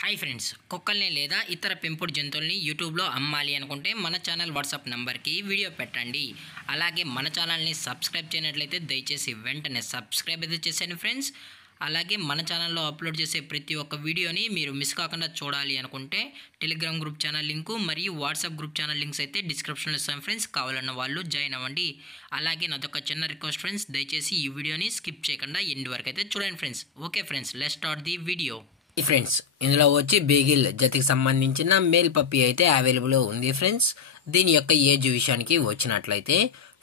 Hi friends, కుక్కల్ని లేదా ఇతర పెంపుడు జంతువుల్ని యూట్యూబ్లో అమ్మాలి అనుకుంటే మన ఛానల్ వాట్సాప్ నెంబర్కి వీడియో పెట్టండి. అలాగే మన ఛానల్ని సబ్స్క్రైబ్ చేయనట్లయితే దయచేసి వెంటనే సబ్స్క్రైబ్ అయితే చేసేయండి ఫ్రెండ్స్. అలాగే మన ఛానల్లో అప్లోడ్ చేసే ప్రతి ఒక్క వీడియోని మీరు మిస్ కాకుండా చూడాలి అనుకుంటే టెలిగ్రామ్ గ్రూప్ ఛానల్ లింకు మరియు వాట్సాప్ గ్రూప్ ఛానల్ లింక్స్ అయితే డిస్క్రిప్షన్లో ఇస్తాను ఫ్రెండ్స్. కావాలన్న వాళ్ళు జాయిన్ అవ్వండి. అలాగే నాదొక చిన్న రిక్వెస్ట్ ఫ్రెండ్స్, దయచేసి ఈ వీడియోని స్కిప్ చేయకుండా ఎండ్ వరకు అయితే చూడండి friends. Okay friends, let's start the video. Friends, ఇందులో వచ్చి బేగిల్ జతికి సంబంధించిన మేల్ పప్పీ అయితే అవైలబుల్ ఉంది ఫ్రెండ్స్. దీని యొక్క ఏజ్ విషయానికి వచ్చినట్లయితే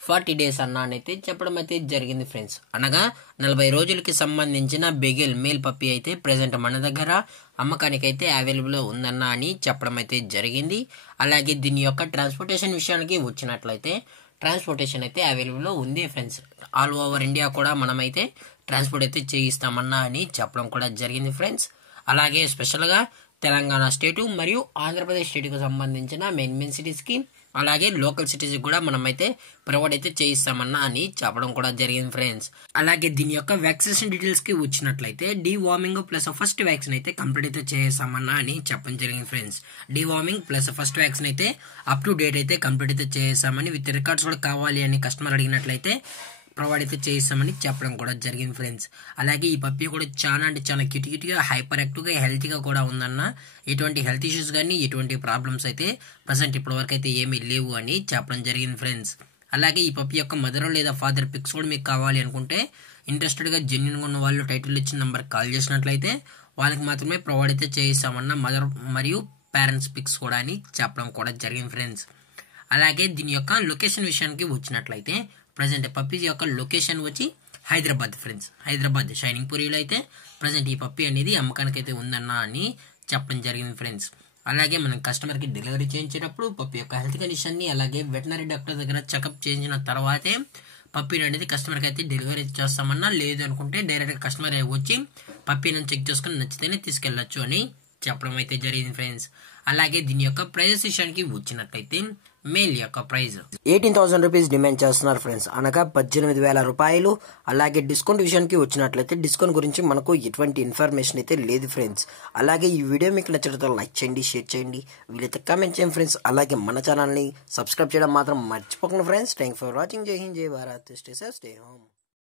40 days అన్నానైతే చెప్పడం అయితే జరిగింది ఫ్రెండ్స్. అనగా 40 రోజులకి సంబంధించిన బేగిల్ మేల్ పప్పీ అయితే ప్రెసెంట్ మన దగ్గర అమ్మకానికి అయితే అవైలబుల్ ఉందన్న అని చెప్పడం అయితే జరిగింది. అలాగే దీని యొక్క ట్రాన్స్పోర్టేషన్ విషయానికి వచ్చినట్లయితే ట్రాన్స్పోర్టేషన్ అయితే అవైలబుల్ ఉంది ఫ్రెండ్స్. ఆల్ ఓవర్ ఇండియా కూడా మనమైతే ట్రాన్స్పోర్ట్ అయితే చేయిస్తామన్నా అని చెప్పడం కూడా జరిగింది ఫ్రెండ్స్. అలాగే స్పెషల్గా తెలంగాణ స్టేటు మరియు ఆంధ్రప్రదేశ్ స్టేట్కి సంబంధించిన మెయిన్ సిటీస్కి అలాగే లోకల్ సిటీస్కి కూడా మనమైతే ప్రొవైడ్ అయితే చేయిస్తామన్నా అని చెప్పడం కూడా జరిగింది ఫ్రెండ్స్. అలాగే దీని యొక్క వ్యాక్సినేషన్ డీటెయిల్స్కి వచ్చినట్లయితే డీవార్మింగ్ ప్లస్ ఫస్ట్ వ్యాక్సిన్ అయితే కంప్లీట్ అయితే చేస్తామన్నా అని చెప్పడం జరిగింది friends. Deworming plus first vaccine అయితే అప్ టు డేట్ అయితే కంప్లీట్ అయితే చేస్తామని, విత్ రికార్డ్స్ కూడా కావాలి అని కస్టమర్ అడిగినట్లయితే ప్రొవైడ్ అయితే చేయిస్తామని చెప్పడం కూడా జరిగింది ఫ్రెండ్స్. అలాగే ఈ పప్పీ కూడా చాలా అంటే చాలా క్యూట్గా హైపర్ యాక్టివ్గా హెల్తీగా కూడా ఉందన్న. ఎటువంటి హెల్త్ ఇష్యూస్ కానీ ఎటువంటి ప్రాబ్లమ్స్ అయితే ప్రజెంట్ ఇప్పటి వరకు అయితే ఏమీ లేవు అని చెప్పడం జరిగింది ఫ్రెండ్స్. అలాగే ఈ పప్పీ యొక్క మదర్ లేదా ఫాదర్ పిక్స్ కూడా మీకు కావాలి అనుకుంటే ఇంట్రెస్టెడ్గా జెన్యున్గా ఉన్న వాళ్ళు టైటిల్ ఇచ్చిన నెంబర్కి కాల్ చేసినట్లయితే వాళ్ళకి మాత్రమే ప్రొవైడ్ అయితే చేయిస్తామన్న, మదర్ మరియు పేరెంట్స్ పిక్స్ కూడా అని చెప్పడం కూడా జరిగింది ఫ్రెండ్స్. అలాగే దీని యొక్క లొకేషన్ విషయానికి వచ్చినట్లయితే ప్రజెంట్ పప్పీ యొక్క లొకేషన్ వచ్చి హైదరాబాద్ ఫ్రెండ్స్. హైదరాబాద్ షైనింగ్ పూరిలో అయితే ప్రజెంట్ ఈ పప్పీ అనేది అమ్మకానికి అయితే ఉందన్న అని చెప్పడం జరిగింది ఫ్రెండ్స్. అలాగే మనం కస్టమర్కి డెలివరీ చేయించేటప్పుడు పప్పీ యొక్క హెల్త్ కండిషన్ని అలాగే వెటనరీ డాక్టర్ దగ్గర చెకప్ చేయించిన తర్వాతే పప్పీని అనేది కస్టమర్కి అయితే డెలివరీ చేస్తామన్నా, లేదు అనుకుంటే డైరెక్ట్గా కస్టమర్ వచ్చి పప్పీని చెక్ చేసుకుని నచ్చితేనే తీసుకెళ్లొచ్చు అని చెప్పడం అయితే జరిగింది ఫ్రెండ్స్. అలాగే దీని యొక్క ప్రైజెస్ విషయానికి వచ్చినట్లయితే మేల్ యొక్క ప్రైజ్ 18,000 రూపీస్ డిమాండ్ చేస్తున్నారు ఫ్రెండ్స్, అనగా 18,000 రూపాయలు. అలాగే డిస్కౌంట్ విషయానికి వచ్చినట్లయితే డిస్కౌంట్ గురించి మనకు ఎటువంటి ఇన్ఫర్మేషన్ అయితే లేదు ఫ్రెండ్స్. అలాగే ఈ వీడియో మీకు నచ్చినట్లయితే లైక్ చేయండి, షేర్ చేయండి, వీలైతే కామెంట్ చేయండి ఫ్రెండ్స్. అలాగే మన ఛానల్ని సబ్స్క్రైబ్ చేయడం మాత్రం మర్చిపోకండి ఫ్రెండ్స్. Thank for watching. జై హింద్, జై Bharat, stay safe, stay home.